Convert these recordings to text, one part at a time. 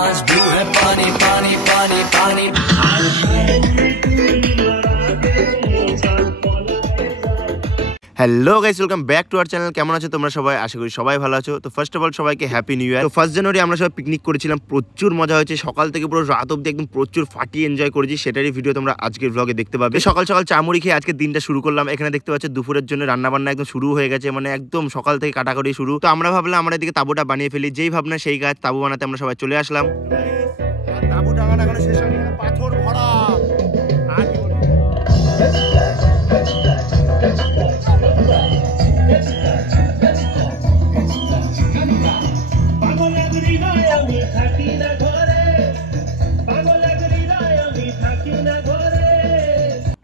आज भी है पानी पानी पानी पानी। Hello guys, welcome back to our channel. কেমন আছো তোমরা সবাই? আশা করি সবাই ভালো আছো। তো ফার্স্ট অফ অল সবাইকে হ্যাপি নিউ ইয়ার। তো 1 জানুয়ারি আমরা সবাই পিকনিক করেছিলাম, প্রচুর মজা হয়েছে। সকাল থেকে পুরো রাত অবধি একদম প্রচুর ফাটিয়ে এনজয় করেছি, সেটারই ভিডিও তোমরা আজকের ব্লগে দেখতে পাবে। সকাল সকাল চামুড়ি খেয়ে আজকে দিনটা শুরু করলাম। এখানে দেখতে পাচ্ছ দুপুরের জন্য রান্না বান্না একদম শুরু হয়ে গেছে, মানে একদম সকাল থেকে কাটাকাটি শুরু। তো আমরা ভাবলাম আমরা এদিকে তাবুটা বানিয়ে ফেলি। যেই ভাবনা সেই কাজ, তাবু বানাতে আমরা সবাই চলে আসলাম। তাবুটা বানানো শেষ হয়ে গেছে, পাথর ভরা।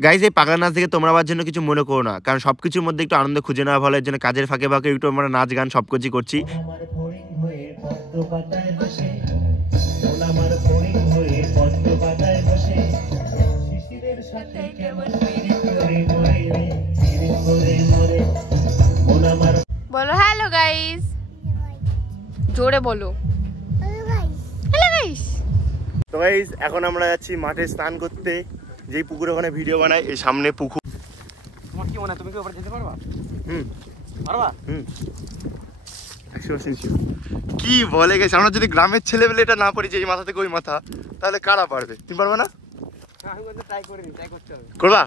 গাইজ, এই পাগলা নাচ দেখে তোমরা আমার জন্য কিছু মনে করো না, কারণ সবকিছুর মধ্যে একটু আনন্দ খুঁজে নেওয়া ভালো। এর জন্য কাজের ফাঁকে ফাঁকে একটু আমরা নাচ গান সবকিছু করছি। বলো হ্যালো গাইস, জোরে বলো হ্যালো গাইস। তো গাইজ, এখন আমরা যাচ্ছি মাঠে স্নান করতে। যেই পুকুরে ওখানে ভিডিও বানাই, এই সামনে পুকুর। তোমার কি মনে হয়, তুমি কি ওপরে যেতে পারবা? পারবা? 100% কি বলে গেছে, আমরা যদি গ্রামের ছেলেবেলে এটা না পারি, যে এই মাথা থেকে ওই মাথা, তাহলে কারা পারবে? তুমি পারবে না? আমি বলতে ট্রাই করিনি, ট্রাই করতে হবে। করবা?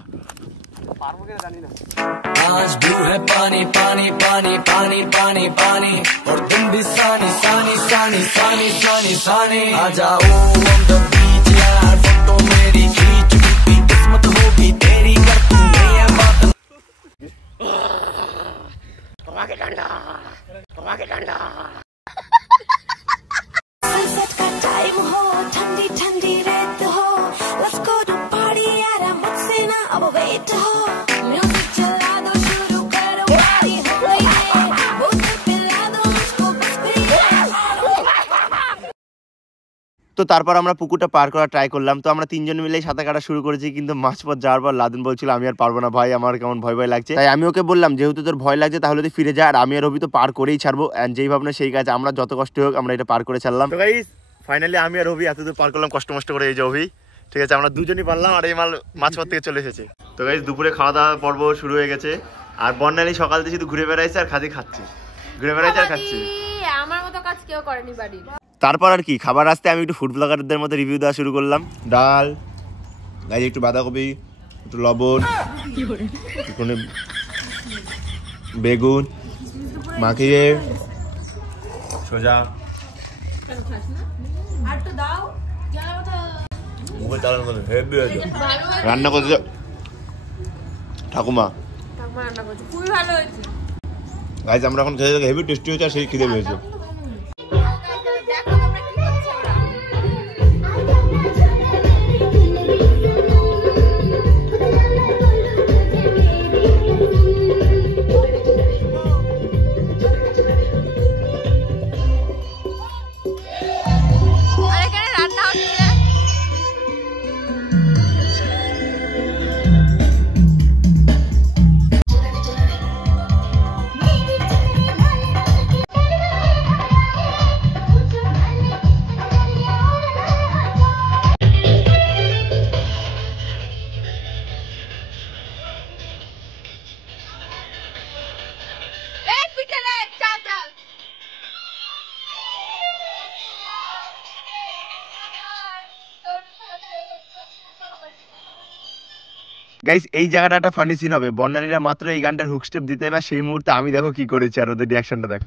পারবো কিনা জানি না। आज भी है पानी पानी पानी पानी पानी पानी और तुम भी सानी सानी सानी सानी सानी सानी। आ जाओ on the beach यार, फोटो मेरी खींच भी, किस्मत होगी तेरी करती नहीं है बात। তোমাকে ঠান্ডা, তোমাকে ঠান্ডা। सनसेट का टाइम हो, ठंडी ठंडी रेत हो, लेट्स गो टू पार्टी यार, मुझसे ना अब वेट हो। म्यूजिक चला दो, शुरू करो पार्टी हो गई है, बोतल पिला दो मुझको बस पिया। তো তারপর আমরা পুকুরটা পার করা ট্রাই করলাম। তো আমরা তিনজন মিলেই সাঁতার কাটা শুরু করেছি, কিন্তু মাঝপথ যাওয়ার পর লাদেন বলছিল আমি আর পারবো না ভাই, আমার কেমন ভয় ভয় লাগছে। তাই আমি ওকে বললাম, যেহেতু তোর ভয় লাগছে তাহলে তুই ফিরে যা, আর আমি আর রবি তো পার করেই ছাড়বো। এন্ড যেই ভাবনা সেই কাজ, আমরা যত কষ্ট হোক আমরা এটা পার করে ছাড়লাম। তো গাইস, ফাইনালি আমি আর রবি এতদূর পার করলাম কষ্ট মষ্ট করে। এই যে রবি, ঠিক আছে, আমরা দুজনই পারলাম, আর এই মাল মাঝপথ থেকে চলে এসেছে। তো গাইস, দুপুরে খাওয়া দাওয়া পর্ব শুরু হয়ে গেছে, আর বর্ণালী সকাল থেকে শুধু ঘুরে বেড়াইছে আর খাদি খাচ্ছে, ঘুরে বেড়াইছে আর খাচ্ছে। আমার মতো কাজ কেউ করেনি বাড়ির। তারপর আর কি, খাবার আসতে আমি একটু ফুড ব্লগারদের মধ্যে রিভিউ দেওয়া শুরু করলাম। ডাল, গাইজ একটু বাঁধাকপি, একটু লবণ, একটু বেগুন মাখিয়ে সোজা রান্না করতে ঠাকুমা। গাইজ আমরা এখন খেতে হেভি টেস্টি হয়েছে, আর সেই খিদে পেয়েছে। গাইস, এই জায়গাটা একটা ফানি সিন হবে। বর্ণালীরা মাত্র এই গানটার হুক স্টেপ দিতে না, সেই মুহূর্তে আমি দেখো কি করেছি, আর ওদের রিয়াকশনটা দেখো।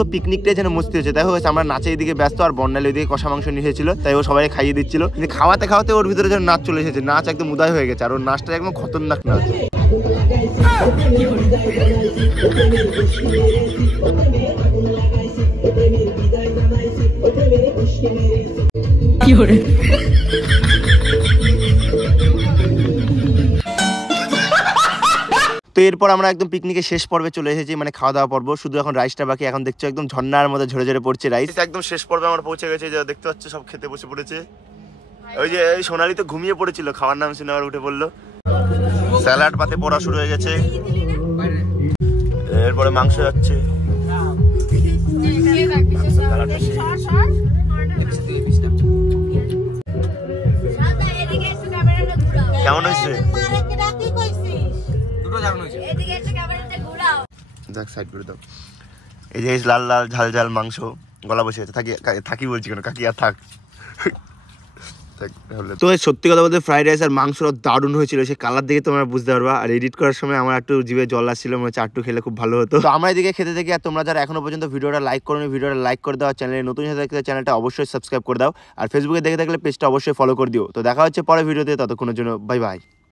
পুরো পিকনিকটাই যেন মস্তি হচ্ছে। দেখো আমরা নাচের দিকে ব্যস্ত আর বন্যালি ওইদিকে কষা মাংস নিয়ে এসেছিল, তাই ও সবাই খাইয়ে দিচ্ছিল। কিন্তু খাওয়াতে খাওয়াতে ওর ভিতরে যেন নাচ চলে এসেছে, নাচ একদম উদয় হয়ে গেছে আর ওর নাচটা একদম খতরনাক নাচ। তো এরপর আমরা একদম পিকনিকের শেষ পর্বে চলে এসেছি, মানে খাওয়া দাওয়া পর্ব। শুধু এখন রাইসটা বাকি। এখন দেখছো একদম ঝর্ণার মধ্যে ঝরে ঝরে পড়ছে রাইস। একদম শেষ পর্বে আমরা পৌঁছে গেছি, যা দেখতে পাচ্ছ সব খেতে বসে পড়েছে। ওই যে এই সোনালি তো ঘুমিয়ে পড়েছিল, খাওয়ার নাম শুনে আবার উঠে পড়লো। স্যালাড পাতে পড়া শুরু হয়ে গেছে, এরপরে মাংস যাচ্ছে। কেমন হয়েছে? এই যে লাল লাল ঝাল ঝাল মাংস, গলা বসে আছে। থাকি বলছি কেন, কাকি আর থাক। তো সত্যি কথা বলতে ফ্রাইড রাইস আর মাংসটা দারুণ হয়েছিল, সে কালার দেখে তোমরা বুঝতে পারবা। আর এডিট করার সময় আমার একটু জিভে জল আসছিল, মনে হচ্ছে একটু খেলে খুব ভালো হতো। তো আমরা এদিকে খেতে থাকি, আর তোমরা যারা এখনো পর্যন্ত ভিডিওটা লাইক করোনি, ভিডিওটা লাইক করে দাও। চ্যানেলে নতুন হয়ে থাকলে চ্যানেলটা অবশ্যই সাবস্ক্রাইব করে দাও, আর ফেসবুকে দেখে থাকলে পেজটা অবশ্যই ফলো করে দিও। তো দেখা হচ্ছে পরের ভিডিওতে, ততক্ষণের জন্য বাই বাই।